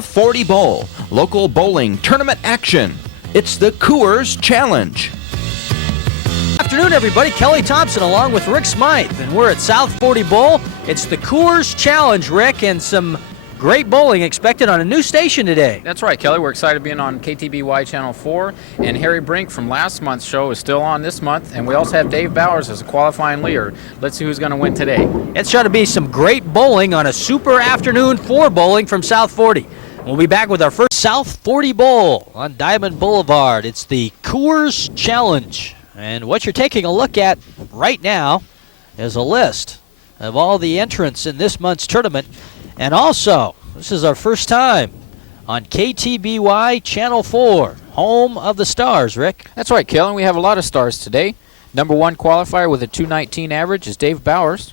South 40 Bowl, local bowling tournament action. It's the Coors Challenge. Afternoon, everybody. Kelly Thompson along with Rick Smythe, and we're at South 40 Bowl. It's the Coors Challenge, Rick, and some great bowling expected on a new station today. That's right, Kelly. We're excited being on KTBY Channel 4, and Harry Brinck from last month's show is still on this month, and we also have Dave Bowers as a qualifying leader. Let's see who's going to win today. It's sure to be some great bowling on a super afternoon for bowling from South 40. We'll be back with our first South 40 Bowl on Diamond Boulevard. It's the Coors Challenge, and what you're taking a look at right now is a list of all the entrants in this month's tournament. And also, this is our first time on KTBY Channel 4, home of the stars, Rick. That's right, Kelly. We have a lot of stars today. Number 1 qualifier with a 219 average is Dave Bowers.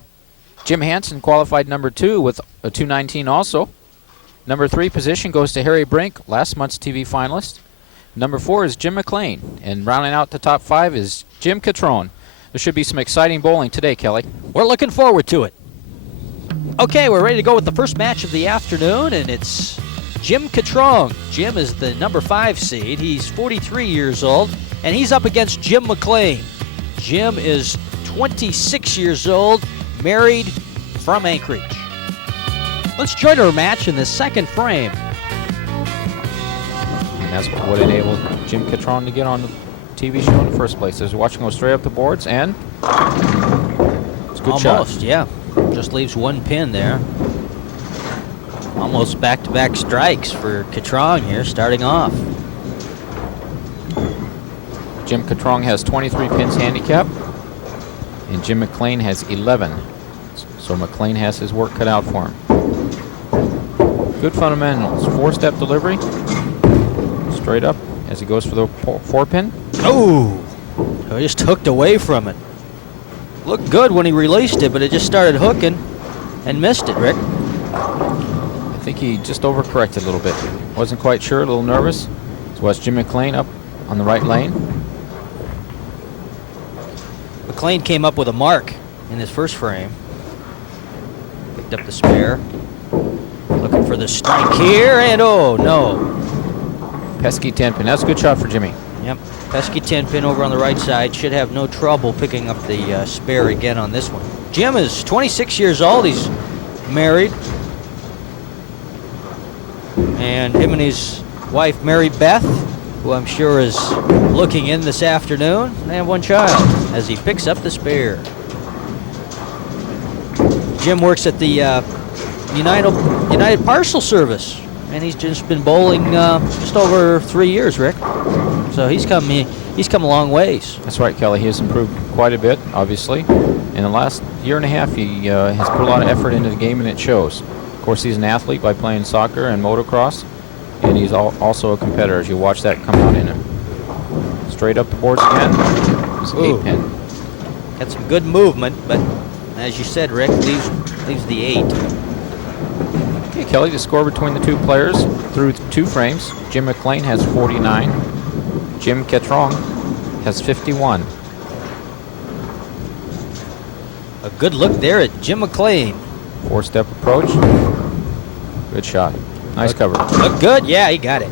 Jim Hansen qualified number 2 with a 219 also. Number 3 position goes to Harry Brinck, last month's TV finalist. Number 4 is Jim McClain. And rounding out the top 5 is Jim Kettronge. There should be some exciting bowling today, Kelly. We're looking forward to it. Okay, we're ready to go with the first match of the afternoon, and it's Jim Kettronge. Jim is the number 5 seed. He's 43 years old, and he's up against Jim McClain. Jim is 26 years old, married, from Anchorage. Let's join our match in the second frame. And that's what enabled Jim Kettronge to get on the TV show in the first place. As we're watching go straight up the boards, and it's a good shot. Almost, yeah. Just leaves one pin there. Almost back-to-back strikes for Kettronge here, starting off. Jim Kettronge has 23 pins handicap, and Jim McClain has 11. So McClain has his work cut out for him. Good fundamentals. 4-step delivery. Straight up as he goes for the 4-pin. Oh! He just hooked away from it. Looked good when he released it, but it just started hooking and missed it, Rick. I think he just overcorrected a little bit. Wasn't quite sure, a little nervous. So watch Jim McClain up on the right lane. McClain came up with a mark in his first frame. Picked up the spare. Looking for the strike here, and oh, no. Pesky 10-pin. That's a good shot for Jimmy. Yep, pesky 10-pin over on the right side. Should have no trouble picking up the spare again on this one. Jim is 26 years old. He's married. And him and his wife, Mary Beth, who I'm sure is looking in this afternoon, they have one child as he picks up the spare. Jim works at the United Parcel Service, and he's just been bowling just over 3 years, Rick. So he's come a long ways. That's right, Kelly. He has improved quite a bit, obviously. In the last year and a half, he has put a lot of effort into the game, and it shows. Of course, he's an athlete by playing soccer and motocross, and he's also a competitor, as you watch that come out in him. Straight up the boards again. It's an 8-pin. Got some good movement, but as you said, Rick, leaves the 8. Okay, Kelly, the score between the two players through 2 frames. Jim McClain has 49. Jim Kettronge has 51. A good look there at Jim McClain. 4-step approach. Good shot. Nice cover. Look good. Yeah, he got it.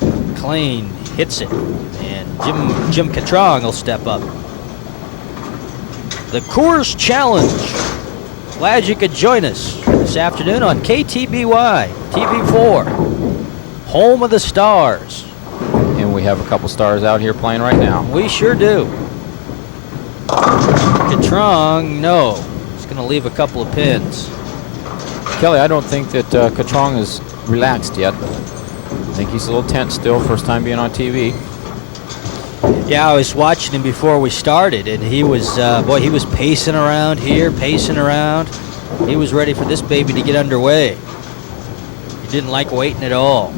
McClain hits it, and Jim Kettronge will step up. The Coors Challenge. Glad you could join us this afternoon on KTBY TV4, home of the stars. And we have a couple stars out here playing right now. We sure do. Kettronge, no. He's going to leave a couple of pins. Kelly, I don't think that Kettronge is relaxed yet. I think he's a little tense still, first time being on TV. Yeah, I was watching him before we started, and he was, he was pacing around here, pacing around. He was ready for this baby to get underway. He didn't like waiting at all.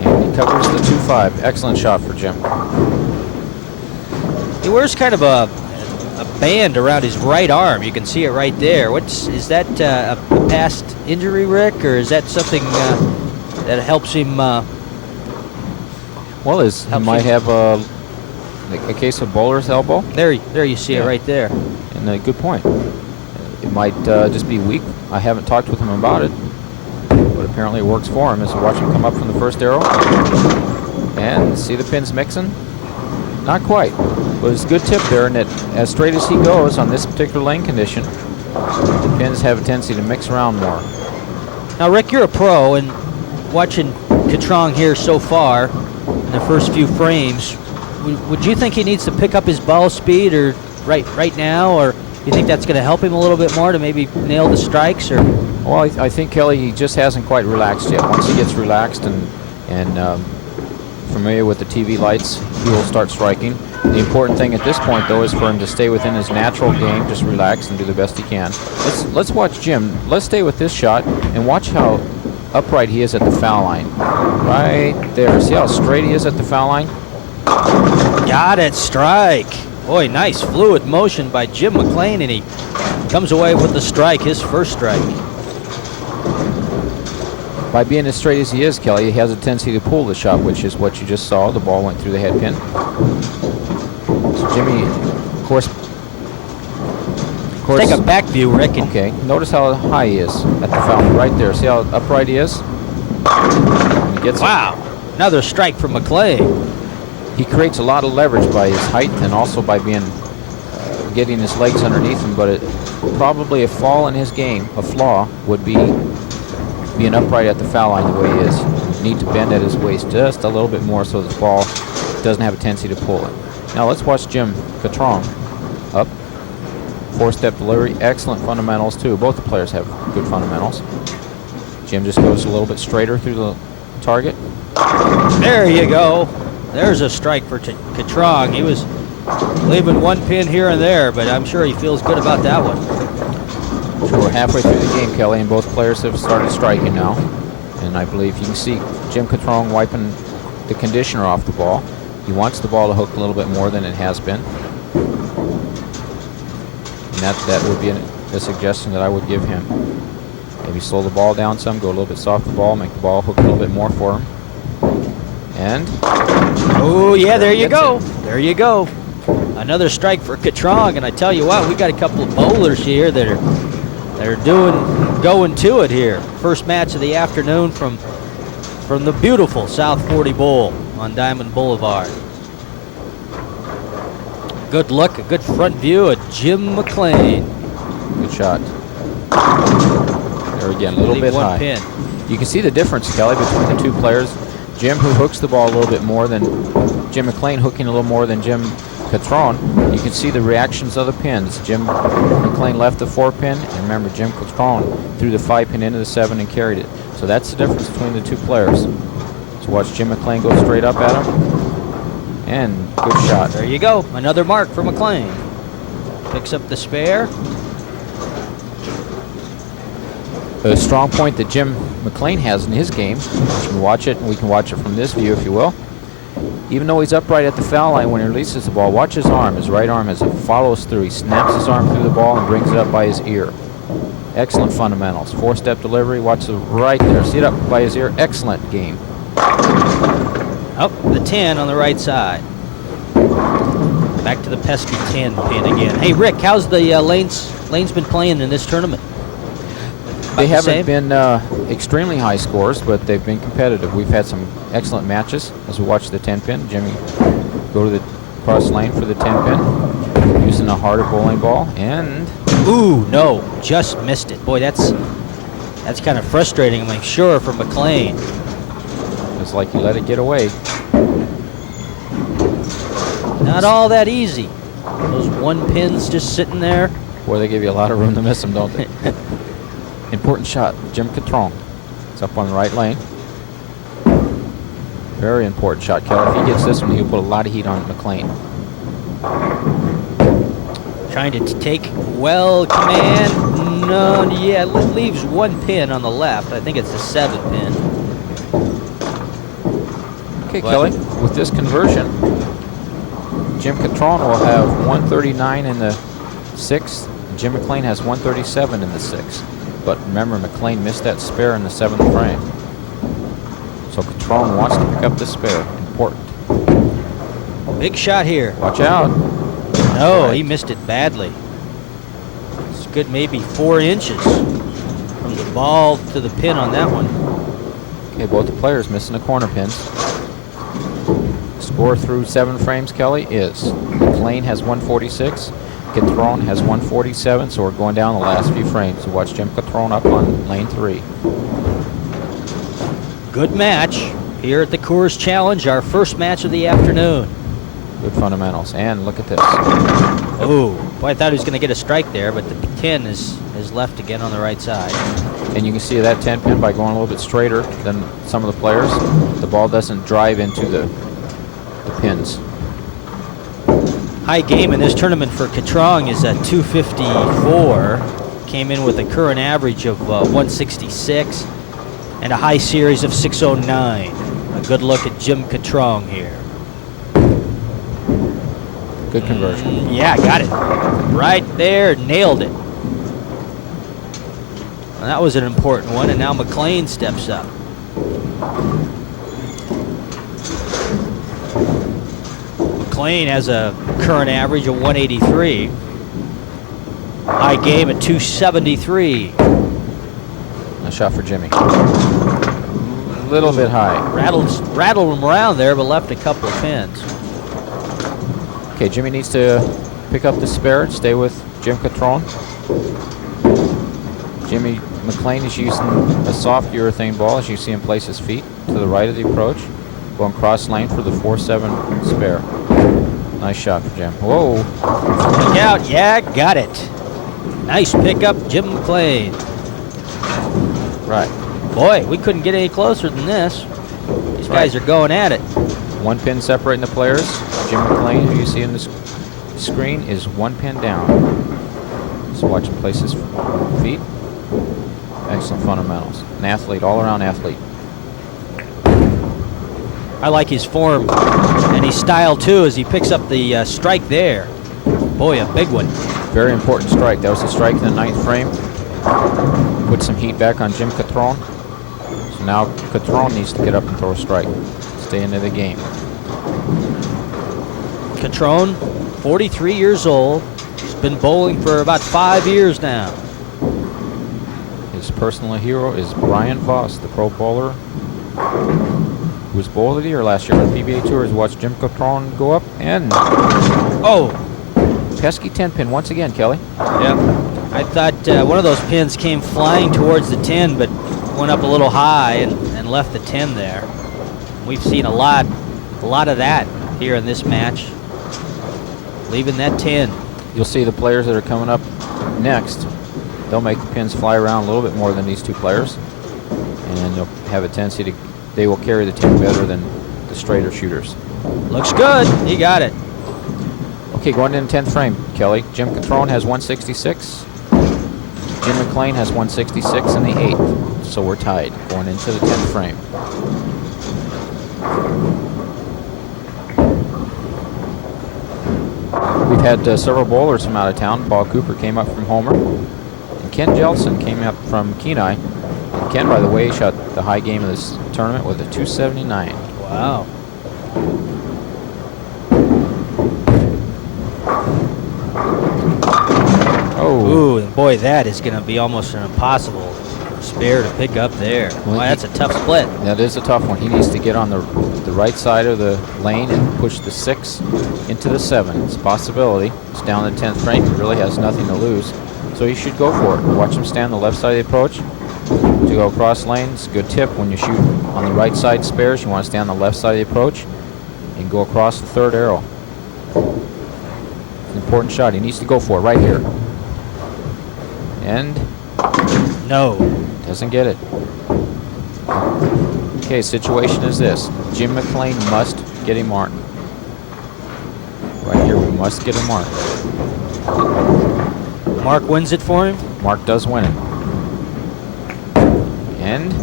And he covers the 2-5. Excellent shot for Jim. He wears kind of a band around his right arm. You can see it right there. Is that a past injury, Rick, or is that something that helps him? Well, he might have a case of bowler's elbow. There you see it right there. And a good point. It might just be weak I haven't talked with him about it, but apparently it works for him. As we watch him come up from the first arrow. And see the pins mixing? Not quite, but it's a good tip there, and as straight as he goes on this particular lane condition, the pins have a tendency to mix around more. Now, Rick, you're a pro, and watching Kettronge here so far in the first few frames, would you think he needs to pick up his ball speed or right now, or you think that's going to help him a little bit more to maybe nail the strikes? Or? Well, I think, Kelly, he just hasn't quite relaxed yet. Once he gets relaxed and familiar with the TV lights, he will start striking. The important thing at this point, though, is for him to stay within his natural game, just relax and do the best he can. Let's watch Jim. Let's stay with this shot and watch how upright he is at the foul line. Right there. See how straight he is at the foul line? Got it, strike. Boy, nice fluid motion by Jim McClain, and he comes away with the strike, his first strike. By being as straight as he is, Kelly, he has a tendency to pull the shot, which is what you just saw. The ball went through the head pin. So Jimmy, of course. Take a back view, Rick. Okay, notice how high he is at the foul, right there. See how upright he is? He gets wow, another strike from McClain. He creates a lot of leverage by his height and also by getting his legs underneath him, but probably a flaw in his game, a flaw, would be being upright at the foul line the way he is. Need to bend at his waist just a little bit more so the ball doesn't have a tendency to pull it. Now let's watch Jim Kettronge. Up. 4-step delivery. Excellent fundamentals too. Both the players have good fundamentals. Jim just goes a little bit straighter through the target. There you go. There's a strike for Kettronge. He was leaving one pin here and there, but I'm sure he feels good about that one. So we're halfway through the game, Kelly, and both players have started striking now. And I believe you can see Jim Kettronge wiping the conditioner off the ball. He wants the ball to hook a little bit more than it has been. And that would be a suggestion that I would give him. Maybe slow the ball down some, go a little bit soft the ball, make the ball hook a little bit more for him. And oh yeah, there you go. There you go. Another strike for Kettronge, and I tell you what, we got a couple of bowlers here that are going to it here. First match of the afternoon from the beautiful South 40 Bowl on Diamond Boulevard. Good look, a good front view of Jim McClain. Good shot. There again, a little bit high. Pin. You can see the difference, Kelly, between the two players. Jim, who hooks the ball a little bit more than Jim McClain, hooking a little more than Jim Kettronge. You can see the reactions of the pins. Jim McClain left the 4-pin, and remember, Jim Kettronge threw the 5-pin into the 7 and carried it. So that's the difference between the two players. So watch Jim McClain go straight up at him. And good shot. There you go. Another mark for McClain. Picks up the spare. A strong point that Jim McClain has in his game. You can watch it, and we can watch it from this view if you will. Even though he's upright at the foul line when he releases the ball, watch his arm. His right arm as it follows through. He snaps his arm through the ball and brings it up by his ear. Excellent fundamentals. 4-step delivery. Watch the right there. See it up by his ear. Excellent game. Up the 10 on the right side. Back to the pesky 10 pin again. Hey, Rick, how's the lanes been playing in this tournament? They haven't been extremely high scores, but they've been competitive. We've had some excellent matches as we watch the 10-pin. Jimmy go to the cross lane for the 10-pin, using a harder bowling ball, and ooh, no, just missed it. Boy, that's kind of frustrating, I'm sure, for McClain. It's like you let it get away. Not all that easy. Those 1 pins just sitting there. Boy, they give you a lot of room to miss them, don't they? Important shot, Jim Kettronge. It's up on the right lane. Very important shot, Kelly. If he gets this one, he'll put a lot of heat on McClain. Trying to take well command. No, yeah, leaves 1 pin on the left. I think it's a 7 pin. Okay, Kelly, with this conversion, Jim Kettronge will have 139 in the 6th. Jim McClain has 137 in the 6th. But remember, McClain missed that spare in the 7th frame. So Kettronge wants to pick up the spare. Important. Big shot here. Watch out. No, he missed it badly. It's good, maybe 4 inches. the ball to the pin on that one. Okay, both the players missing the corner pins. Score through 7 frames, Kelly, is McClain has 146, Kettronge has 147, so we're going down the last few frames. So watch Jim Kettronge up on lane 3. Good match here at the Coors Challenge, our first match of the afternoon. Good fundamentals. And look at this. Oh, boy, I thought he was going to get a strike there, but the 10 is left again on the right side. And you can see that 10 pin by going a little bit straighter than some of the players. The ball doesn't drive into the pins. High game in this tournament for Kettronge is at 254. Came in with a current average of 166 and a high series of 609. A good look at Jim Kettronge here. Good conversion. Yeah, got it. Right there, nailed it. And that was an important one, and now McClain steps up. McClain has a current average of 183. High game at 273. Nice shot for Jimmy. A little bit high. Rattled him around there, but left a couple of pins. Okay, Jimmy needs to pick up the spare, stay with Jim Kettronge. Jimmy McClain is using a soft urethane ball, as you see him place his feet to the right of the approach. Going cross lane for the 4-7 spare. Nice shot for Jim. Whoa. Look out. Yeah, got it. Nice pickup, Jim McClain. Right. Boy, we couldn't get any closer than this. These guys are going at it. 1 pin separating the players. Jim McClain, who you see in the screen, is 1 pin down. So watch him place his feet. Excellent fundamentals. An athlete, all-around athlete. I like his form and his style too, as he picks up the strike there. Boy, a big one. Very important strike. That was a strike in the 9th frame. Put some heat back on Jim Kettronge. So now Kettronge needs to get up and throw a strike. Stay into the game. Kettronge, 43 years old. He's been bowling for about 5 years now. His personal hero is Brian Voss, the pro bowler, who was bowler of the year last year on the PBA Tours. Watch Jim Kettronge go up and pesky 10 pin once again, Kelly. Yeah, I thought one of those pins came flying towards the 10, but went up a little high and left the 10 there. We've seen a lot of that here in this match. Leaving that 10. You'll see the players that are coming up next. They'll make the pins fly around a little bit more than these 2 players, and they'll have a tendency to. They will carry the 10 better than the straighter shooters. Looks good. He got it. Okay, going into the 10th frame, Kelly. Jim Kettronge has 166. Jim McClain has 166 in the 8th. So we're tied going into the 10th frame. We've had several bowlers from out of town. Paul Cooper came up from Homer. And Ken Jelson came up from Kenai. And Ken, by the way, shot the high game of this tournament with a 279. Wow. Oh. Ooh, boy, that is going to be almost an impossible spare to pick up there. Well, Boy, that's a tough split. That is a tough one. He needs to get on the right side of the lane and push the 6 into the 7. It's a possibility. It's down the 10th frame. He really has nothing to lose. So he should go for it. Watch him stand on the left side of the approach. To go across lanes, good tip when you shoot on the right side spares. You want to stand on the left side of the approach and go across the 3rd arrow. It's an important shot. He needs to go for it right here. And No. doesn't get it. Okay, situation is this. Jim McClain must get a mark. Right here, we must get a mark. Mark wins it for him. Mark does win it. And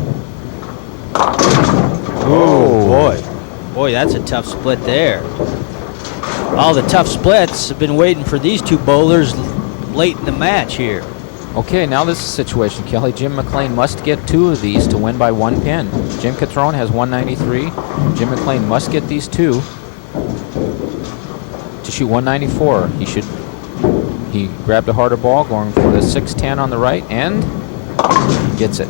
Oh, boy. Boy, that's a tough split there. All the tough splits have been waiting for these 2 bowlers late in the match here. okay, now this is the situation, Kelly. Jim McClain must get 2 of these to win by 1 pin. Jim Kettronge has 193. Jim McClain must get these 2 to shoot 194. He grabbed a harder ball, going for the 610 on the right, and Gets it.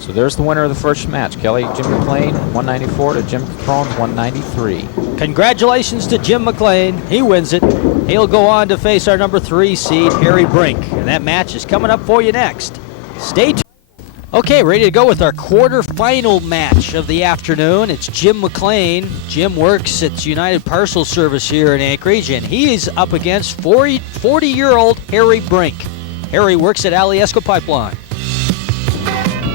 So there's the winner of the first match. Kelly, Jim McClain, 194 to Jim Kettronge, 193. Congratulations to Jim McClain. He wins it. He'll go on to face our number 3 seed, Harry Brinck. And that match is coming up for you next. Stay tuned. Okay, ready to go with our quarterfinal match of the afternoon. It's Jim McClain. Jim works at United Parcel Service here in Anchorage, and he is up against 40-year-old Harry Brinck. Harry works at Alyeska Pipeline.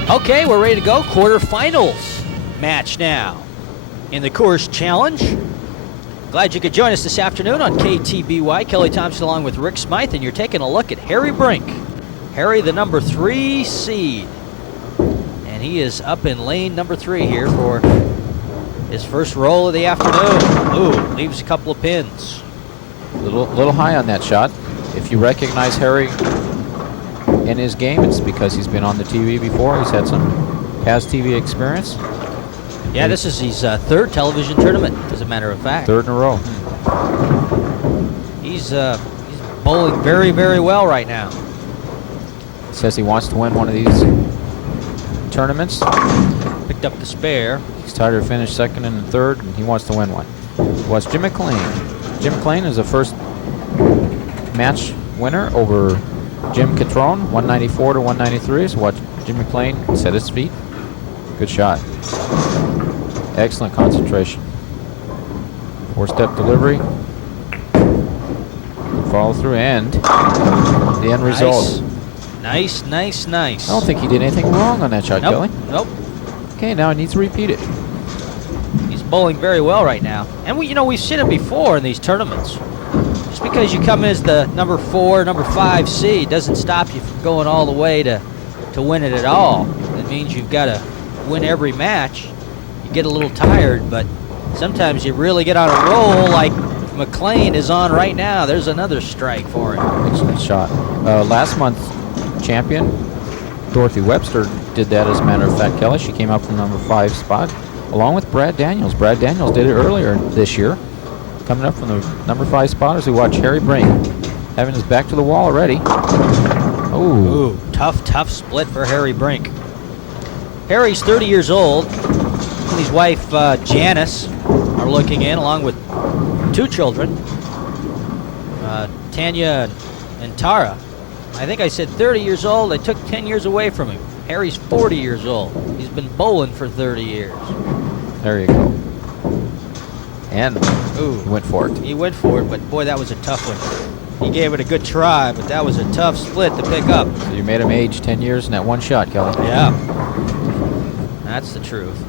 Okay, we're ready to go. Quarterfinals match now in the Coors Challenge. Glad you could join us this afternoon on KTBY. Kelly Thompson along with Rick Smythe, and you're taking a look at Harry Brinck. Harry, the number 3 seed. And he is up in lane number 3 here for his first roll of the afternoon. Ooh, leaves a couple of pins. Little high on that shot. If you recognize Harry in his game, it's because he's been on the TV before. He's had some past TV experience. Yeah, this is his third television tournament, as a matter of fact. Third in a row. He's bowling very, very well right now. Says he wants to win one of these tournaments. Picked up the spare. He's tired to finish second and third, and he wants to win one. Watch Jim McClain. Jim McClain is the first match winner over Jim Kettronge, 194 to 193. So watch Jim McClain set his feet. Good shot. Excellent concentration. 4-step delivery. Follow through, and the end result. Nice. I don't think he did anything wrong on that shot, Kelly. Nope. Okay, now he needs to repeat it. He's bowling very well right now. And we've seen it before in these tournaments. Just because you come in as the number 4, number 5 seed doesn't stop you from going all the way to win it at all. It means you've got to win every match. You get a little tired, but sometimes you really get on a roll like McClain is on right now. There's another strike for him. Excellent shot. Last month, champion Dorothy Webster did that, as a matter of fact, Kelly. She came up from number 5 spot along with Brad Daniels. Brad Daniels did it earlier this year, coming up from the number 5 spot as we watch Harry Brinck having his back to the wall already. Ooh, tough split for Harry Brinck. Harry's 30 years old. His wife Janice are looking in, along with 2 children, Tanya and Tara. I think I said 30 years old. I took 10 years away from him. Harry's 40 years old. He's been bowling for 30 years. There you go. And he went for it. He went for it, but boy, that was a tough one. He gave it a good try, but that was a tough split to pick up. So you made him age 10 years in that one shot, Kelly. Yeah. That's the truth.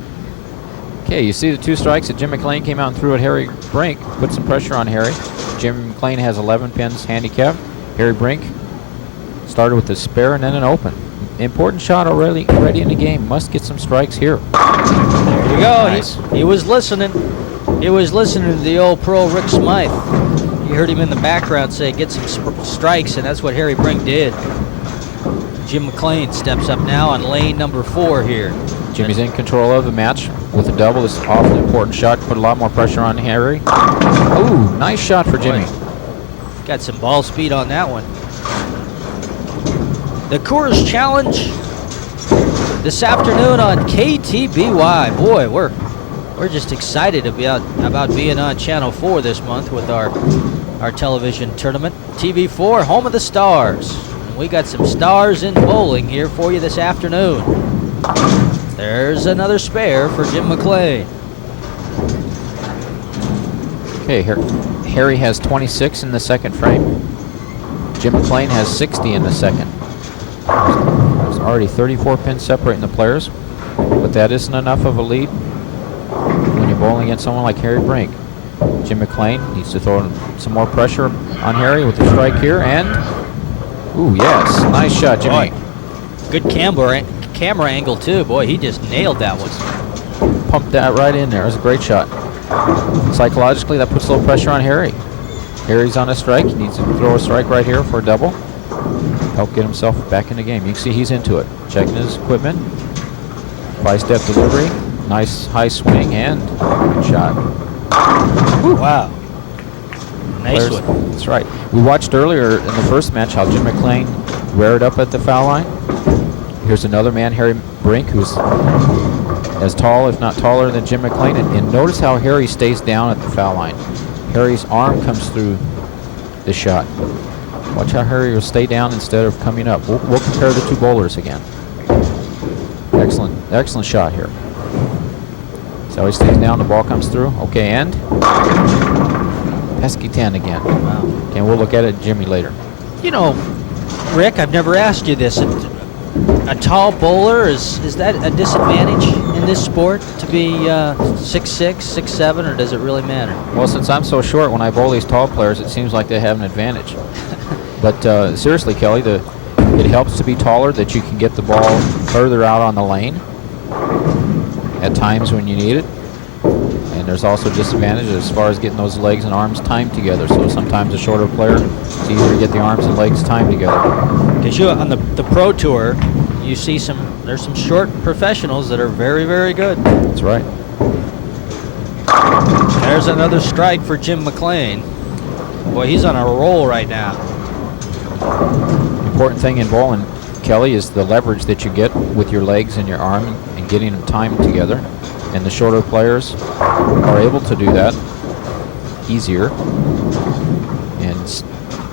Okay, you see the 2 strikes that Jim McClain came out and threw at Harry Brinck. Put some pressure on Harry. Jim McClain has 11 pins handicap. Harry Brinck started with a spare and then an open. Important shot already in the game. Must get some strikes here. There you go. Nice. He was listening. He was listening to the old pro Rick Smythe. You heard him in the background say, get some strikes, and that's what Harry Brinck did. Jim McClain steps up now on lane number 4 here. Jimmy's in control of the match with a double. This is an awfully important shot. Put a lot more pressure on Harry. Ooh, nice shot for Jimmy. Boy, got some ball speed on that one. The Coors Challenge this afternoon on KTBY. Boy, we're just excited about being on Channel 4 this month with our television tournament. TV4, home of the stars. And we got some stars in bowling here for you this afternoon. There's another spare for Jim McClain. Okay, Harry has 26 in the second frame. Jim McClain has 60 in the second. There's already 34 pins separating the players, but that isn't enough of a lead when you're bowling against someone like Harry Brinck. Jim McClain needs to throw some more pressure on Harry with the strike here, and ooh, yes, nice shot, Jimmy. Boy, good camera angle too. Boy, he just nailed that one. Pumped that right in there. It was a great shot. Psychologically, that puts a little pressure on Harry. Harry's on a strike. He needs to throw a strike right here for a double. Help get himself back in the game. You can see he's into it. Checking his equipment. 5-step delivery. Nice high swing and good shot. Woo. Wow. Nice one. That's right. We watched earlier in the first match how Jim McClain square it up at the foul line. Here's another man, Harry Brinck, who's as tall, if not taller, than Jim McClain. And notice how Harry stays down at the foul line. Harry's arm comes through the shot. Watch how Harry will stay down instead of coming up. We'll compare the two bowlers again. Excellent shot here. So he stays down, the ball comes through. Okay, and pesky 10 again. Wow. Okay, we'll look at it, Jimmy, later. You know, Rick, I've never asked you this. A tall bowler, is that a disadvantage in this sport to be 6'6", 6'7", or does it really matter? Well, since I'm so short, when I bowl these tall players, it seems like they have an advantage. But seriously, Kelly, it helps to be taller, that you can get the ball further out on the lane at times when you need it. And there's also disadvantages as far as getting those legs and arms timed together. So sometimes a shorter player, it's easier to get the arms and legs timed together. Because on the Pro Tour, you see there's some short professionals that are very, very good. That's right. There's another strike for Jim McClain. Boy, he's on a roll right now. Important thing in bowling, Kelly, is the leverage that you get with your legs and your arm and getting them timed together. And the shorter players are able to do that easier. And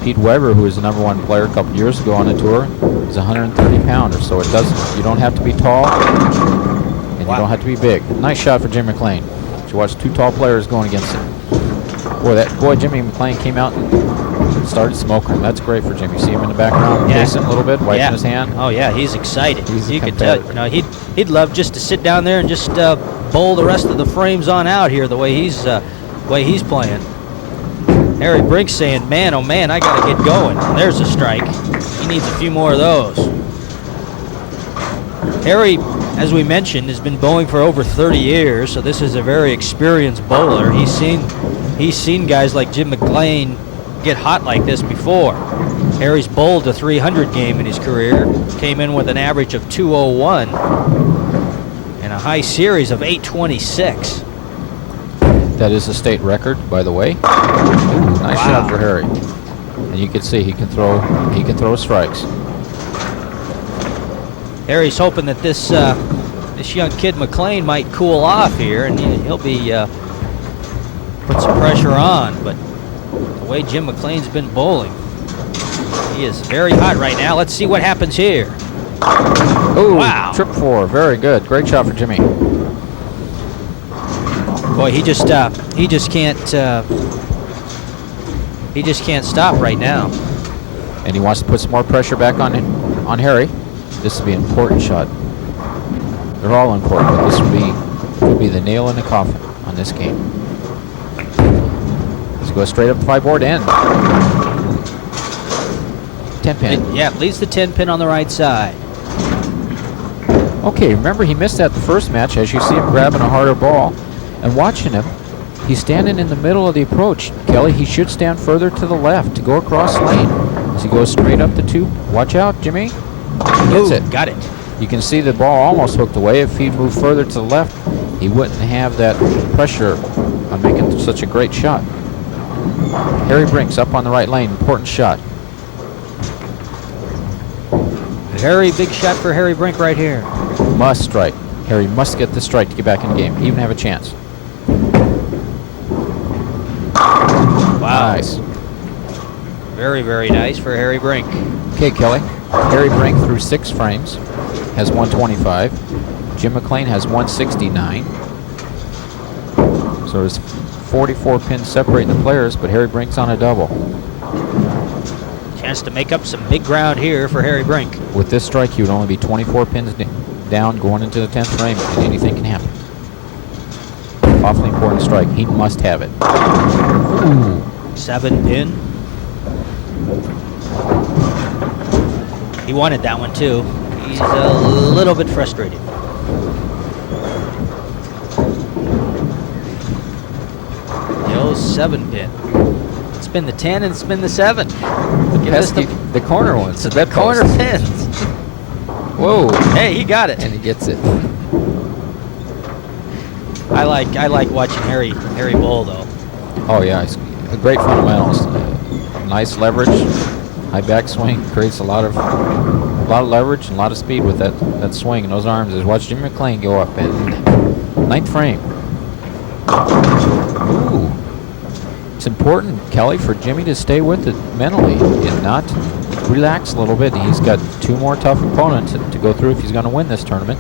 Pete Weber, who was the #1 player a couple years ago on the tour, is a 130-pounder. So you don't have to be tall, and you don't have to be big. Nice shot for Jim McClain. You watch two tall players going against him. Boy, Jimmy McClain came out and started smoking. That's great for Jimmy. See him in the background, pacing a little bit, wiping his hand. Oh yeah, he's excited. You could tell. He'd love just to sit down there and just bowl the rest of the frames on out here the way he's playing. Harry Brinck saying, "Man, oh man, I gotta get going." There's a strike. He needs a few more of those. Harry, as we mentioned, has been bowling for over 30 years, so this is a very experienced bowler. He's seen guys like Jim McClain get hot like this before. Harry's bowled a 300 game in his career, came in with an average of 201 and a high series of 826. That is a state record, by the way. Ooh, nice shot for Harry. And you can see he can throw strikes. Harry's hoping that this young kid McClain might cool off here, and he'll be put some pressure on. But the way Jim McClain's been bowling, he is very hot right now. Let's see what happens here. Ooh, wow! Trip 4, very good. Great shot for Jimmy. Boy, he just can't stop right now. And he wants to put some more pressure back on Harry. This will be an important shot. They're all important, but this will be the nail in the coffin on this game. Let's go straight up the 5-board end. 10 pin. Yeah, leads the 10 pin on the right side. Okay, remember he missed that the first match. As you see him grabbing a harder ball and watching him, he's standing in the middle of the approach. Kelly, he should stand further to the left to go across lane. As he goes straight up the 2. Watch out, Jimmy. He gets it. Got it. You can see the ball almost hooked away. If he'd moved further to the left, he wouldn't have that pressure on making such a great shot. Harry Brink's up on the right lane. Important shot. Very big shot for Harry Brinck right here. Must strike. Harry must get the strike to get back in the game, even have a chance. Wow. Nice. Very, very nice for Harry Brinck. Okay, Kelly. Harry Brinck through 6 frames has 125. Jim McClain has 169. So there's 44 pins separating the players, but Harry Brink's on a double. Chance to make up some big ground here for Harry Brinck. With this strike, he would only be 24 pins down going into the 10th frame, and anything can happen. Awfully important strike. He must have it. Ooh. 7 pin. He wanted that one too. He's a little bit frustrated. The old 7 pin. Spin the 10 and spin the 7. The corner ones. The corner pins. Whoa. Hey, he got it. And he gets it. I like watching Harry bowl though. Oh yeah, it's great fundamentals. Nice leverage, High backswing creates a lot of leverage and a lot of speed with that swing and those arms. As watch Jimmy McClain go up in ninth frame. Ooh. It's important, Kelly, for Jimmy to stay with it mentally and not relax a little bit. He's got 2 more tough opponents to go through if he's going to win this tournament.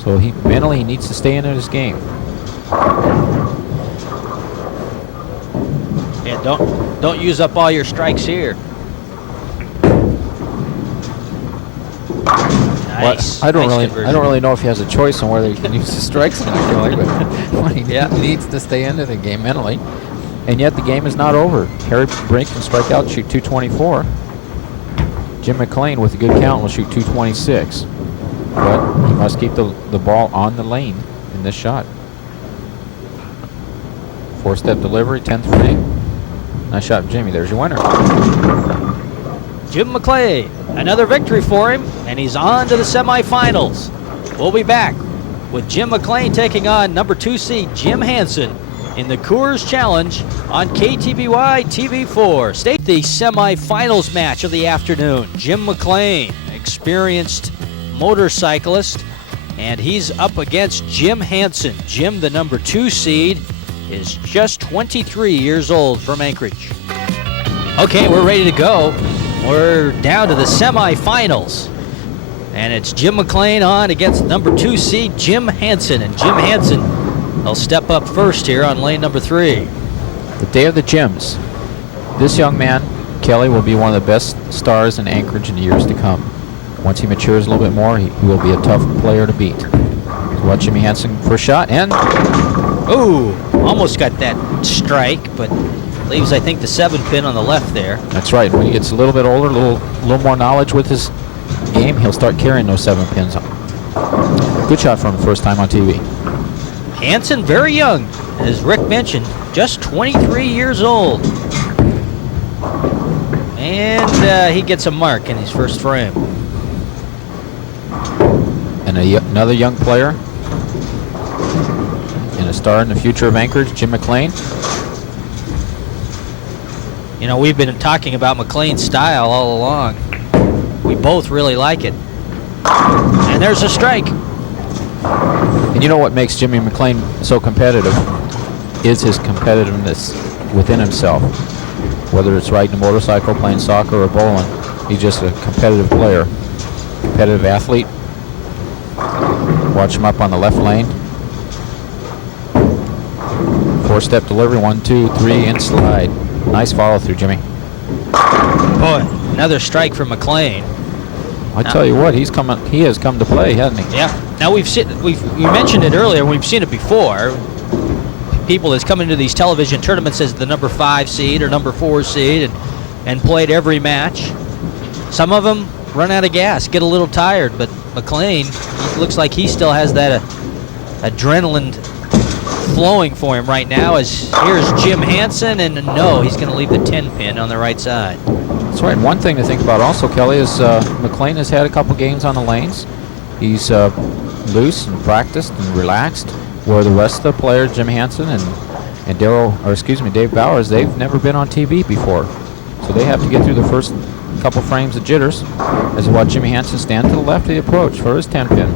So mentally he needs to stay in his game. Yeah, don't use up all your strikes here. Nice. Well, I don't conversion. really know if he has a choice on whether he can use his strikes or not, Kelly, but he needs to stay into the game mentally. And yet the game is not over. Harry Brinck can strike out, shoot 224. Jim McClain with a good count will shoot 226. But he must keep the ball on the lane in this shot. 4-step delivery, 10th frame. Nice shot, Jimmy. There's your winner. Jim McClain, another victory for him, and he's on to the semifinals. We'll be back with Jim McClain taking on number 2 seed Jim Hansen in the Coors Challenge on KTBY TV4. State the semifinals match of the afternoon. Jim McClain, experienced motorcyclist, and he's up against Jim Hansen. Jim, the number 2 seed, is just 23 years old from Anchorage. Okay, we're ready to go. We're down to the semifinals. And it's Jim McClain on against number 2 seed Jim Hansen. And Jim Hansen will step up first here on lane number 3. The day of the Jims. This young man, Kelly, will be one of the best stars in Anchorage in the years to come. Once he matures a little bit more, he will be a tough player to beat. So watch Jimmy Hansen for a shot, and ooh, almost got that strike, but leaves, I think, the 7-pin on the left there. That's right. When he gets a little bit older, a little more knowledge with his game, he'll start carrying those 7 pins. Good shot from him first time on TV. Hansen, very young, as Rick mentioned, just 23 years old. And he gets a mark in his first frame. And another young player and a star in the future of Anchorage, Jim McClain. You know, we've been talking about McClain's style all along. We both really like it. And there's a strike. And you know what makes Jimmy McClain so competitive is his competitiveness within himself. Whether it's riding a motorcycle, playing soccer, or bowling, he's just a competitive player, competitive athlete. Watch him up on the left lane. 4-step delivery, 1, 2, 3, and slide. Nice follow through, Jimmy. Boy, another strike for McClain. I tell you what, he has come to play, hasn't he? Yeah. Now we mentioned it earlier. We've seen it before. People that's come into these television tournaments as the number 5 seed or number 4 seed and played every match. Some of them run out of gas, get a little tired, but McClain, it looks like he still has that adrenaline flowing for him right now. As here's Jim Hansen, and no, he's going to leave the 10-pin on the right side. That's right. One thing to think about also, Kelly, is McClain has had a couple games on the lanes. He's loose and practiced and relaxed, where the rest of the players, Jim Hansen and Dave Bowers, they've never been on TV before. So they have to get through the first couple frames of jitters as we watch Jimmy Hansen stand to the left of the approach for his 10-pin.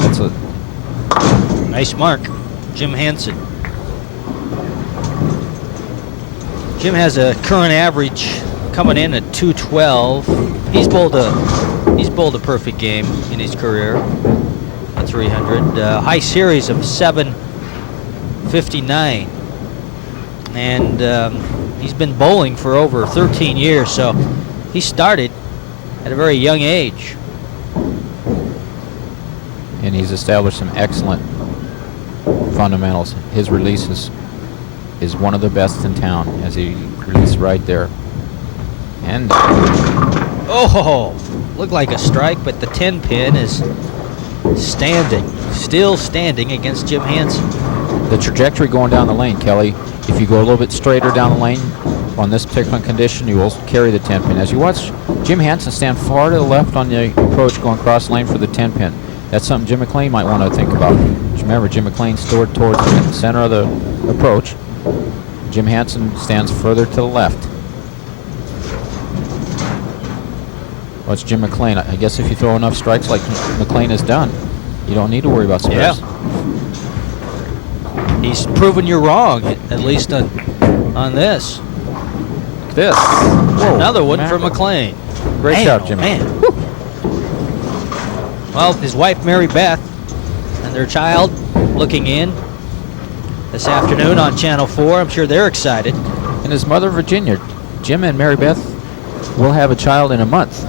That's a nice mark, Jim Hansen. Jim has a current average coming in at 212. He's bowled a perfect game in his career. A 300. High series of 759. And he's been bowling for over 13 years, so he started at a very young age. And he's established some excellent fundamentals. His release is one of the best in town, as he released right there. And oh, looked like a strike, but the 10-pin is still standing against Jim Hansen. The trajectory going down the lane, Kelly, if you go a little bit straighter down the lane on this particular condition, you will carry the 10-pin. As you watch Jim Hansen stand far to the left on the approach going across the lane for the 10-pin. That's something Jim McClain might want to think about. Just remember, Jim McClain stored towards the center of the approach. Jim Hansen stands further to the left. Well, it's Jim McClain. I guess if you throw enough strikes like McClain has done, you don't need to worry about spares. Yeah. He's proven you wrong, at least on this. This. Another one man. for McClain. Great job, Jimmy. Man. Well, his wife, Mary Beth, and their child looking in this afternoon on Channel 4. I'm sure they're excited. And his mother, Virginia. Jim and Mary Beth will have a child in a month.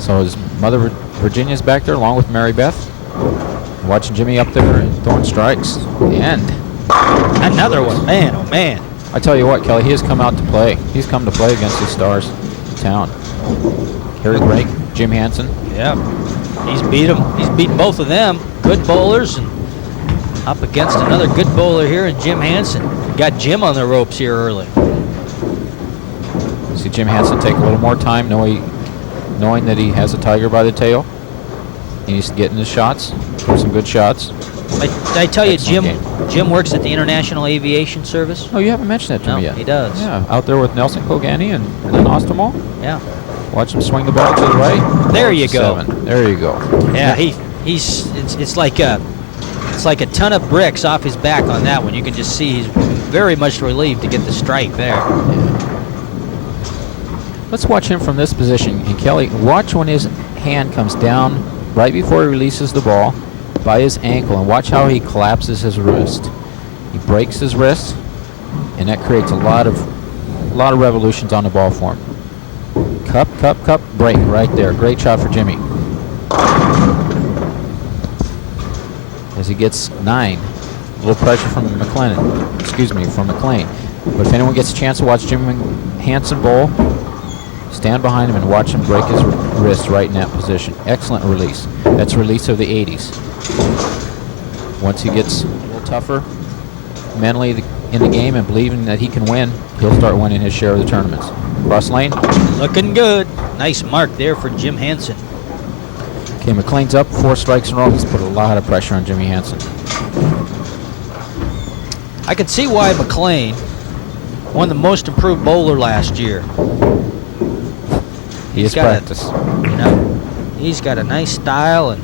So his mother, Virginia's back there along with Mary Beth. Watching Jimmy up there throwing strikes. And another one. Man, oh man. I tell you what, Kelly, he has come out to play. He's come to play against the stars in town. Harry Brinck, Jim Hansen. Yeah. He's beat him. He's beaten both of them. Good bowlers, and up against another good bowler here in Jim Hansen. Got Jim on the ropes here early. See Jim Hansen take a little more time knowing that he has a tiger by the tail. He needs to get in his shots, throw some good shots. I tell you, Excellent Jim works at the International Aviation Service. Oh, you haven't mentioned that to No, me yet. he does. Yeah, out there with Nelson Kogani and Lynn Ostermal. Yeah. Watch him swing the ball to the right. There you go. 7. There you go. Yeah, it's like a ton of bricks off his back on that one. You can just see he's very much relieved to get the strike there. Let's watch him from this position. And Kelly, watch when his hand comes down right before he releases the ball by his ankle, and watch how he collapses his wrist. He breaks his wrist, and that creates a lot of revolutions on the ball for him. Cup, break right there. Great shot for Jimmy. As he gets 9. A little pressure from McClain. But if anyone gets a chance to watch Jim Hansen bowl, stand behind him and watch him break his wrist right in that position. Excellent release. That's release of the 80s. Once he gets a little tougher mentally in the game and believing that he can win, he'll start winning his share of the tournaments. Cross lane. Looking good. Nice mark there for Jim Hansen. Okay, McClain's up 4 strikes in a row. He's put a lot of pressure on Jimmy Hansen. I can see why McClain won the most improved bowler last year. He has practice. You know, he's got a nice style, and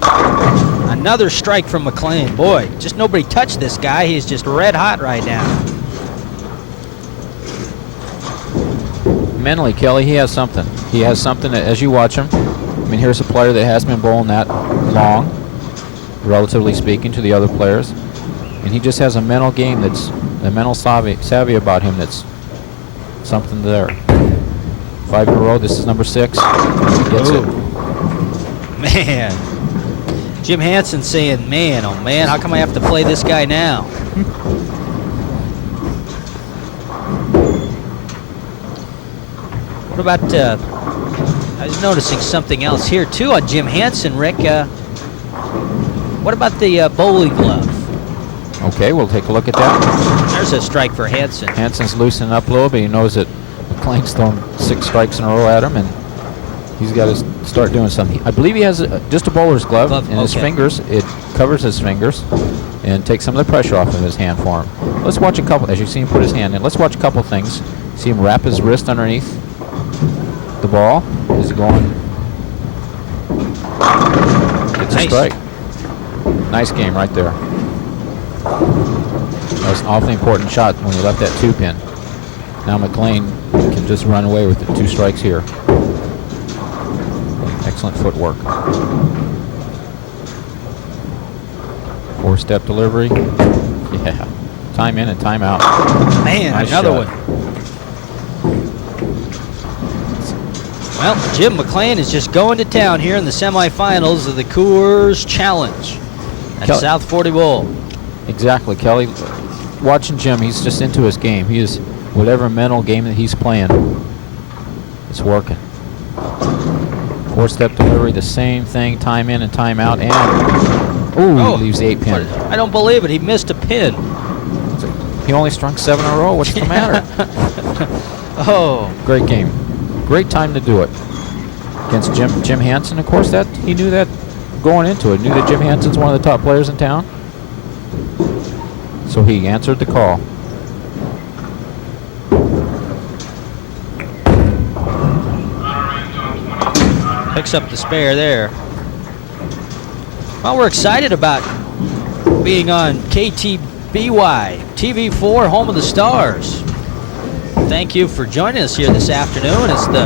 another strike from McClain. Boy, just nobody touched this guy. He's just red hot right now. Mentally, Kelly, he has something. He has something that, as you watch him, I mean, here's a player that has been bowling that long, relatively speaking, to the other players. And he just has a mental game that's, a mental savvy about him that's something there. 5 in a row. This is number 6. He gets it. Man. Jim Hansen saying, man, oh man, how come I have to play this guy now? What about, I was noticing something else here too on Jim Hansen, Rick. What about the bowling glove? Okay, we'll take a look at that. There's a strike for Hansen. Hansen's loosening up a little bit. He knows that McClain's thrown 6 strikes in a row at him, and he's got to start doing something. I believe he has just a bowler's glove in his fingers. It covers his fingers and takes some of the pressure off of his hand for him. Let's watch a couple, as you see him put his hand in, let's watch a couple things. See him wrap his wrist underneath the ball. Is he going? It's a strike. Nice game right there. That was an awfully important shot when he left that 2-pin. Now McClain can just run away with the 2 strikes here. Excellent footwork. 4-step delivery. Yeah. Time in and time out. Man, nice another shot. one. Well, Jim McClain is just going to town here in the semifinals of the Coors Challenge at South 40 Bowl. Exactly, Kelly. Watching Jim, he's just into his game. He is, whatever mental game that he's playing, it's working. 4-step delivery, the same thing, time in and time out, and he leaves the 8-pin. I don't believe it. He missed a pin. He only struck 7 in a row. What's the matter? Oh, great game. Great time to do it against Jim Hansen. Of course, that he knew that going into it. Knew that Jim Hansen's one of the top players in town. So he answered the call. Picks up the spare there. Well, we're excited about being on KTBY, TV4, home of the Stars. Thank you for joining us here this afternoon. It's the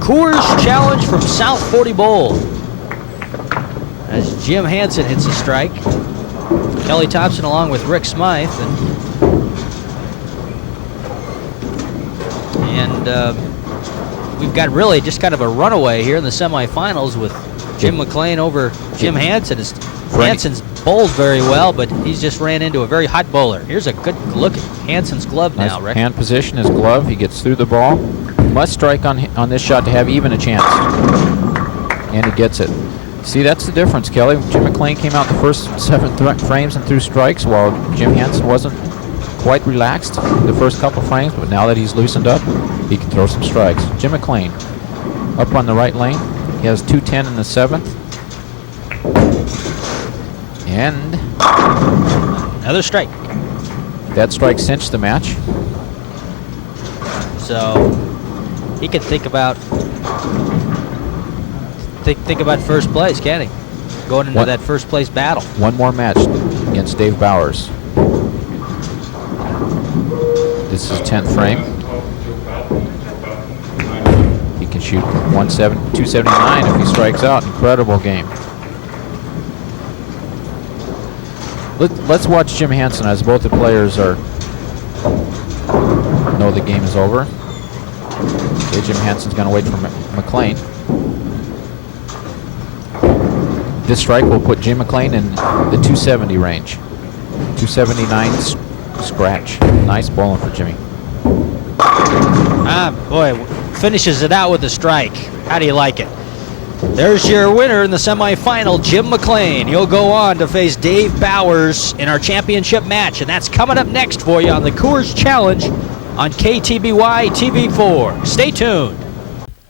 Coors Challenge from South 40 Bowl. As Jim Hansen hits a strike, Kelly Thompson along with Rick Smythe. And we've got really just kind of a runaway here in the semifinals with Jim McClain over Jim Hansen. Hansen's bowled very well, but he's just ran into a very hot bowler. Here's a good look at Hansen's glove now, Rick. Hand position, his glove. He gets through the ball. Must strike on this shot to have even a chance. And he gets it. See, that's the difference, Kelly. Jim McClain came out the first 7 frames and threw strikes, while Jim Hansen wasn't quite relaxed the first couple frames, but now that he's loosened up, he can throw some strikes. Jim McClain up on the right lane. He has 210 in the 7th. And another strike. That strike cinched the match. So he can think about first place, can't he? Going into that first place battle. One more match against Dave Bowers. This is 10th frame. He can shoot 279 if he strikes out. Incredible game. Let's watch Jim Hansen as both the players know the game is over. Okay, Jim Hansen's going to wait for McClain. This strike will put Jim McClain in the 270 range. 279 scratch. Nice bowling for Jimmy. Boy, finishes it out with a strike. How do you like it? There's your winner in the semifinal, Jim McClain. He'll go on to face Dave Bowers in our championship match, and that's coming up next for you on the Coors Challenge on KTBY TV4. Stay tuned.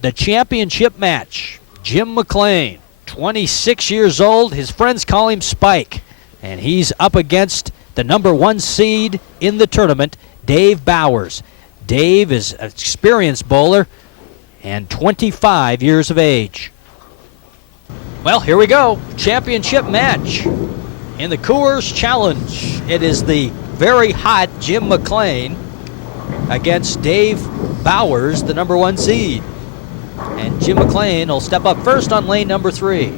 The championship match, Jim McClain, 26 years old. His friends call him Spike, and he's up against the #1 seed in the tournament, Dave Bowers. Dave is an experienced bowler and 25 years of age. Well, here we go. Championship match in the Coors Challenge. It is the very hot Jim McClain against Dave Bowers, the #1 seed. And Jim McClain will step up first on lane number 3.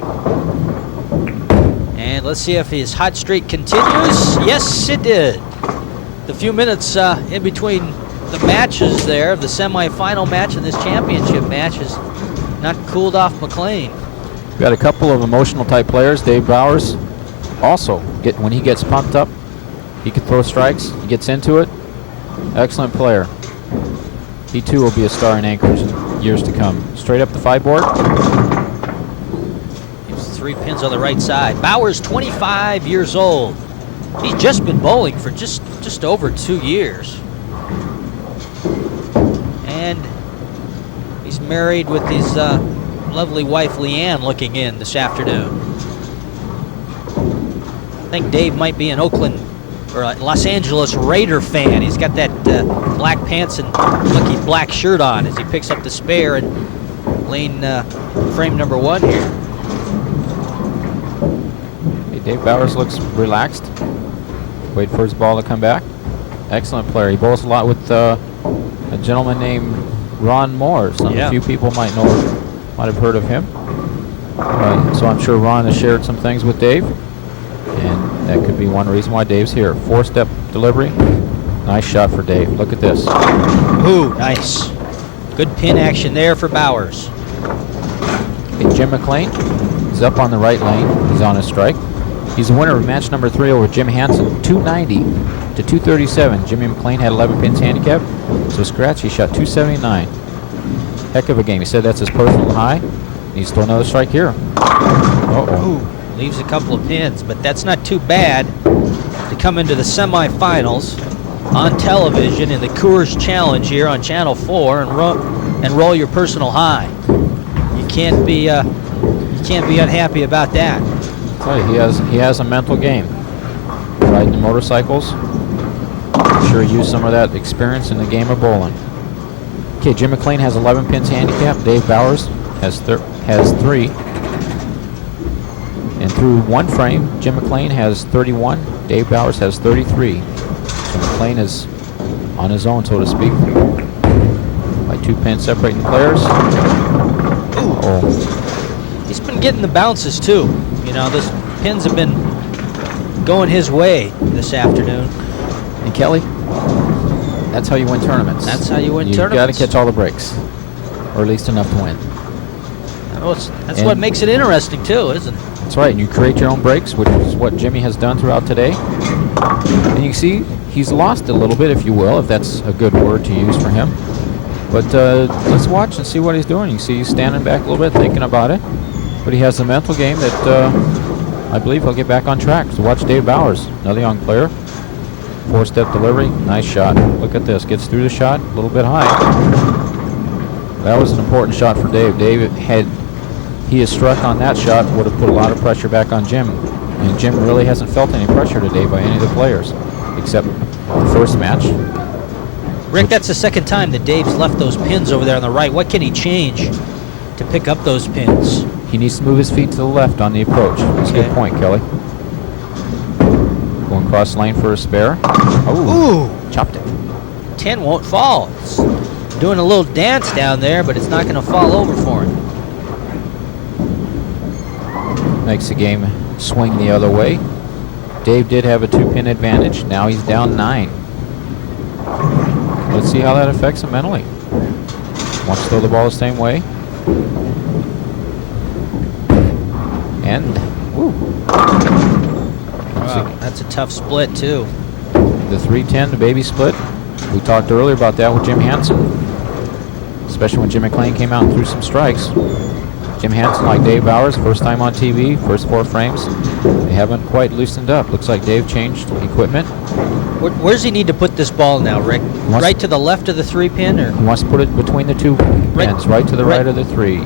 And let's see if his hot streak continues. Yes, it did. The few minutes in between the matches there, the semifinal match and this championship match, has not cooled off McClain. We've got a couple of emotional type players. Dave Bowers also, when he gets pumped up, he can throw strikes. He gets into it. Excellent player. He too will be a star in Anchorage in years to come. Straight up the 5 board. Gives 3 pins on the right side. Bowers, 25 years old. He's just been bowling for just over 2 years. And he's married with his lovely wife Leanne looking in this afternoon. I think Dave might be an Oakland or a Los Angeles Raider fan. He's got that black pants and lucky black shirt on as he picks up the spare in lane frame number 1 here. Hey, Dave Bowers looks relaxed. Wait for his ball to come back. Excellent player. He bowls a lot with a gentleman named Ron Moore. A few people might have heard of him. So I'm sure Ron has shared some things with Dave, and that could be one reason why Dave's here. 4-step delivery. Nice shot for Dave. Look at this. Ooh, nice. Good pin action there for Bowers. Okay, Jim McClain is up on the right lane. He's on a strike. He's the winner of match number 3 over Jim Hansen, 290 to 237. Jimmy McClain had 11 pins handicap, so scratch, he shot 279. Heck of a game. He said that's his personal high. He's still another strike here. Ooh, leaves a couple of pins, but that's not too bad to come into the semifinals on television in the Coors Challenge here on Channel 4 and roll your personal high. You can't be unhappy about that. I'll tell you, he has a mental game. Riding the motorcycles. I'm sure he used some of that experience in the game of bowling. Okay, Jim McClain has 11 pins handicap. Dave Bowers has 3. And through one frame, Jim McClain has 31. Dave Bowers has 33. So McClain is on his own, so to speak, by 2 pins separating the players. Oh, He's been getting the bounces too. You know, those pins have been going his way this afternoon. and Kelly, that's how you win tournaments. That's how you win You've tournaments. got to catch all the breaks, or at least enough to win. That's what makes it interesting too, isn't it? That's right, and you create your own breaks, which is what Jimmy has done throughout today. And you can see he's lost a little bit, if you will, if that's a good word to use for him. But let's watch and see what he's doing. You can see he's standing back a little bit, thinking about it. But he has a mental game that I believe he'll get back on track. So watch Dave Bowers, another young player. 4-step delivery, nice shot. Look at this, gets through the shot, a little bit high. That was an important shot for Dave. He has struck on that shot, would have put a lot of pressure back on Jim. And Jim really hasn't felt any pressure today by any of the players, except the first match. Rick, that's the second time that Dave's left those pins over there on the right. What can he change to pick up those pins? He needs to move his feet to the left on the approach. That's a good point, Kelly. Going cross lane for a spare. Oh, chopped it. 10 won't fall. It's doing a little dance down there, but it's not going to fall over for him. Makes the game swing the other way. Dave did have a 2-pin advantage. Now he's down 9. Let's see how that affects him mentally. Wants to throw the ball the same way. And, Wow, that's a tough split, too. the 3-10, the baby split. We talked earlier about that with Jim Hansen, especially when Jim McClain came out and threw some strikes. Jim Hansen, like Dave Bowers, first time on TV, first 4 frames. They haven't quite loosened up. Looks like Dave changed equipment. Where does he need to put this ball now, Rick? Right to the left of the 3-pin, or? He wants to put it between the 2 pins, right to the right of the 3.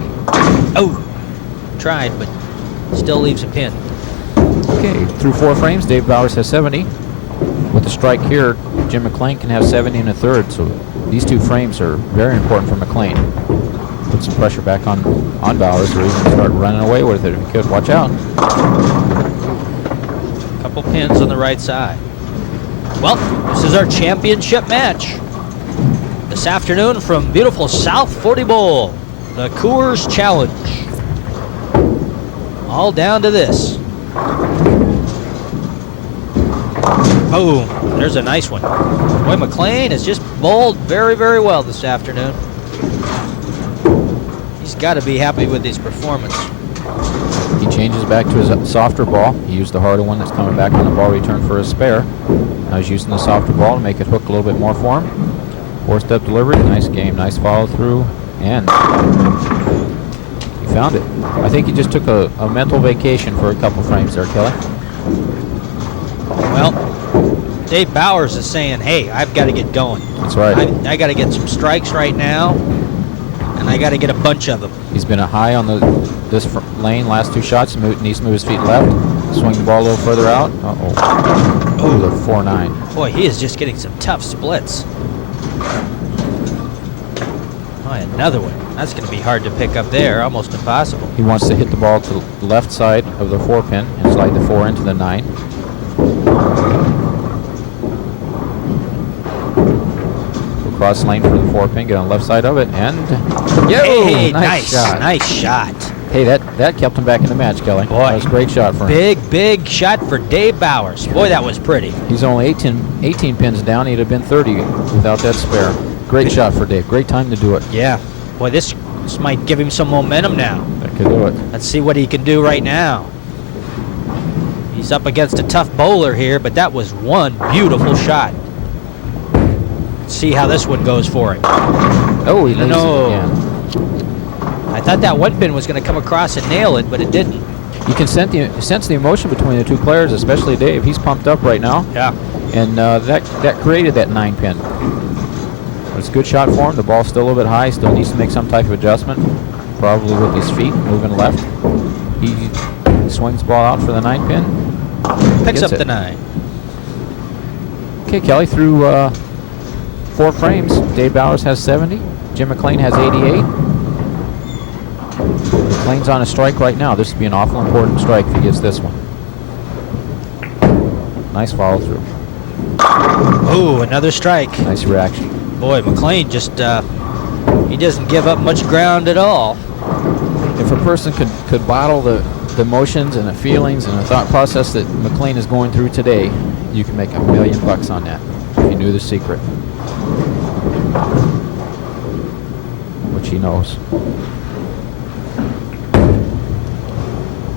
Oh, tried, but still leaves a pin. Okay, through 4 frames, Dave Bowers has 70. With the strike here, Jim McClain can have 70 and a third, so these 2 frames are very important for McClain. Put some pressure back on Bowers, or he can start running away with it if he could. Watch out. Couple pins on the right side. Well, this is our championship match. This afternoon from beautiful South 40 Bowl, the Coors Challenge. All down to this. Boom, there's a nice one. Boy, McClain has just bowled very, very well this afternoon. He's got to be happy with his performance. He changes back to his softer ball. He used the harder one that's coming back on the ball return for a spare. Now he's using the softer ball to make it hook a little bit more for him. 4-step delivery, nice game, nice follow through, and he found it. I think he just took a mental vacation for a couple frames there, Kelly. Well, Dave Bowers is saying, hey, I've got to get going. That's right. I got to get some strikes right now, and I got to get a bunch of them. He's been a high on this lane, last 2 shots. He needs to move his feet left, swing the ball a little further out. Oh, the 4-9. Boy, he is just getting some tough splits. Oh, another one. That's going to be hard to pick up there, almost impossible. He wants to hit the ball to the left side of the 4-pin and slide the 4 into the 9. Cross lane for the 4-pin, get on the left side of it, and hey, nice shot. Nice shot. Hey, that kept him back in the match, Kelly. Boy, that was a great shot for him. Big shot for Dave Bowers. Boy, that was pretty. He's only 18 pins down. He'd have been 30 without that spare. Great shot for Dave. Great time to do it. Yeah. Boy, this might give him some momentum now. That could do it. Let's see what he can do right now. He's up against a tough bowler here, but that was one beautiful shot. Let's see how this one goes for him. Oh, he leaves it again. I thought that 1-pin was going to come across and nail it, but it didn't. You can sense the emotion between the 2 players, especially Dave. He's pumped up right now. Yeah. And that created that 9-pin. It's a good shot for him. The ball's still a little bit high. Still needs to make some type of adjustment, probably with his feet, moving left. He swings the ball out for the 9-pin. Picks up the 9. Okay, Kelly, through 4 frames, Dave Bowers has 70. Jim McClain has 88. McClain's on a strike right now. This would be an awful important strike if he gets this one. Nice follow through. Ooh, another strike. Nice reaction. Boy, McClain just, he doesn't give up much ground at all. If a person could bottle the emotions and the feelings and the thought process that McClain is going through today, you can make $1 million on that if you knew the secret. Which he knows.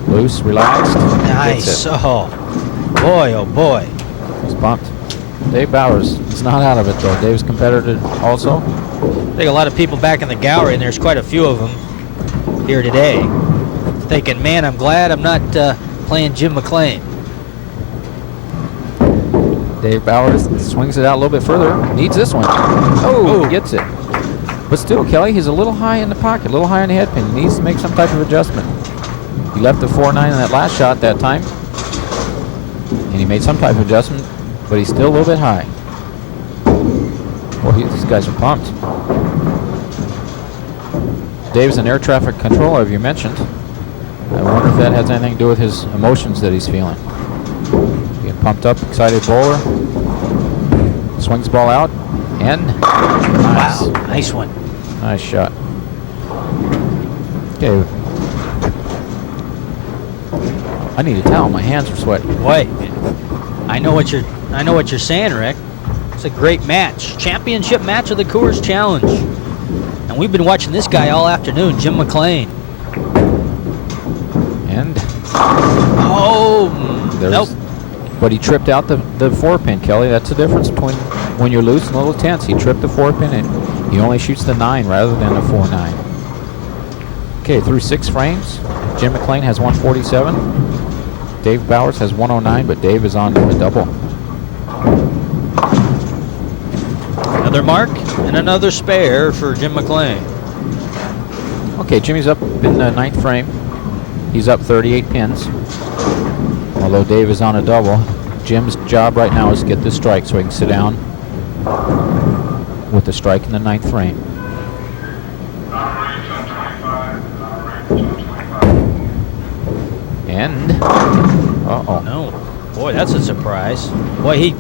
Loose, relaxed. Nice. Oh boy. He's bumped. Dave Bowers is not out of it though. Dave's competitor also. I think a lot of people back in the gallery, and there's quite a few of them here today, thinking, man, I'm glad I'm not playing Jim McClain. Dave Bowers swings it out a little bit further. Needs this one. Oh, he gets it. But still, Kelly, he's a little high in the pocket, a little high on the head pin. He needs to make some type of adjustment. He left the 4-9 in that last shot that time. And he made some type of adjustment, but he's still a little bit high. Well, these guys are pumped. Dave's an air traffic controller, as you mentioned. I wonder if that has anything to do with his emotions that he's feeling. Being pumped up, excited bowler. Swings the ball out, and nice. Wow, nice one. Nice shot. Okay. I need a towel. My hands are sweating. Boy, I know what you're saying, Rick. It's a great match. Championship match of the Coors Challenge. And we've been watching this guy all afternoon, Jim McClain. And nope. But he tripped out the 4-pin, Kelly. That's the difference between when you're loose and a little tense. He tripped the 4-pin and he only shoots the 9 rather than the 4-9. Okay, through 6 frames, Jim McClain has 147. Dave Bowers has 109, but Dave is on the double. Another mark and another spare for Jim McClain. Okay, Jimmy's up in the 9th frame. He's up 38 pins. Although Dave is on a double, Jim's job right now is to get this strike so he can sit down with the strike in the 9th frame. And No, boy, that's a surprise. Boy,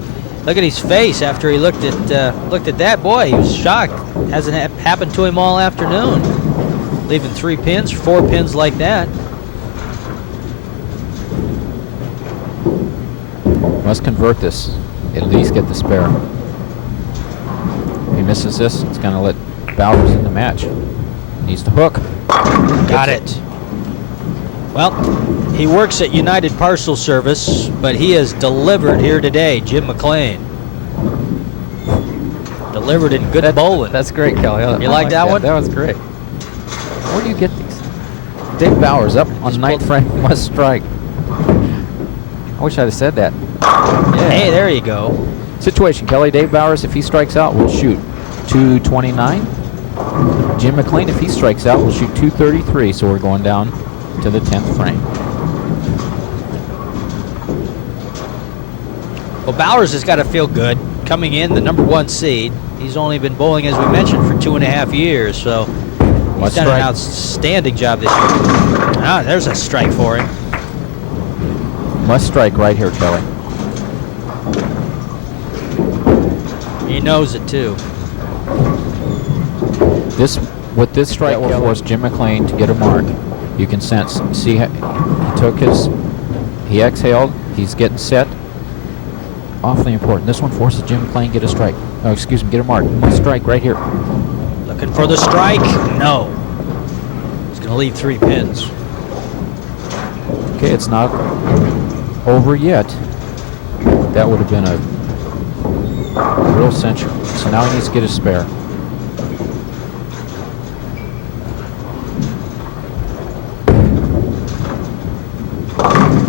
look at his face after he looked at that. Boy, he was shocked. Hasn't happened to him all afternoon. Leaving 3 pins, 4 pins like that. Must convert this. At least get the spare. If he misses this, it's going to let Bowers in the match. Needs to hook. Got it. Well, he works at United Parcel Service, but he has delivered here today, Jim McClain. Delivered in good bowling. That's great, Kelly. You like that one? That was great. Where do you get these? Dave Bowers up on 9th frame, must strike. I wish I'd have said that. Yeah. Hey, there you go. Situation, Kelly. Dave Bowers, if he strikes out, will shoot 229. Jim McClain, if he strikes out, will shoot 233. So we're going down to the 10th frame. Well, Bowers has got to feel good. Coming in, the number 1 seed. He's only been bowling, as we mentioned, for 2.5 years. So he's done an outstanding job this year. Ah, there's a strike for him. Must strike right here, Kelly. He knows it too. With this strike will force Jim McClain to get a mark. You can sense. See, he exhaled. He's getting set. Awfully important. This one forces Jim McClain to get a strike. Oh, excuse me, get a mark. Must strike right here. Looking for the strike. No. He's going to leave 3 pins. Okay, it's not over yet. That would have been a real cincher. So now he needs to get a spare.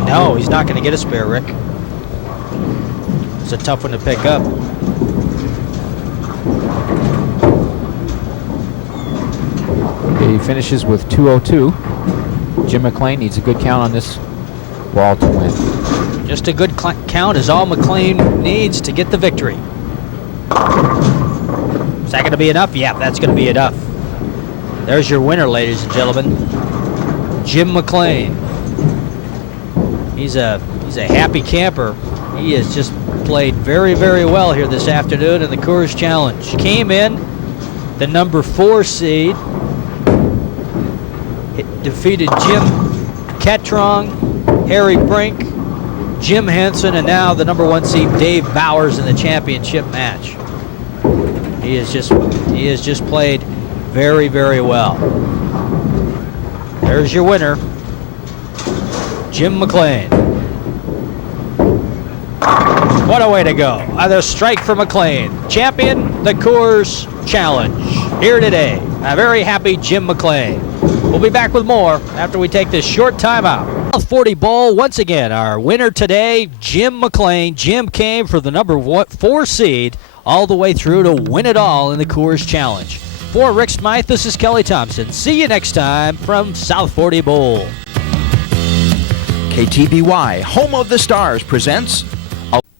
No, he's not going to get a spare, Rick. It's a tough one to pick up. Okay, he finishes with 202. Jim McClain needs a good count on this ball to win. Just a good count is all McClain needs to get the victory. Is that going to be enough? Yeah, that's going to be enough. There's your winner, ladies and gentlemen. Jim McClain. He's a happy camper. He has just played very, very well here this afternoon in the Coors Challenge. Came in the number 4 seed. Defeated Jim Kettronge, Harry Brinck, Jim Hansen, and now the number 1 seed Dave Bowers in the championship match. He has just played very, very well. There's your winner, Jim McClain. What a way to go. Another strike for McClain. Champion the Coors Challenge here today. A very happy Jim McClain. We'll be back with more after we take this short timeout. South 40 Bowl, once again, our winner today, Jim McClain. Jim came for the number 4 seed all the way through to win it all in the Coors Challenge. For Rick Smythe, this is Kelly Thompson. See you next time from South 40 Bowl. KTBY, home of the Stars, presents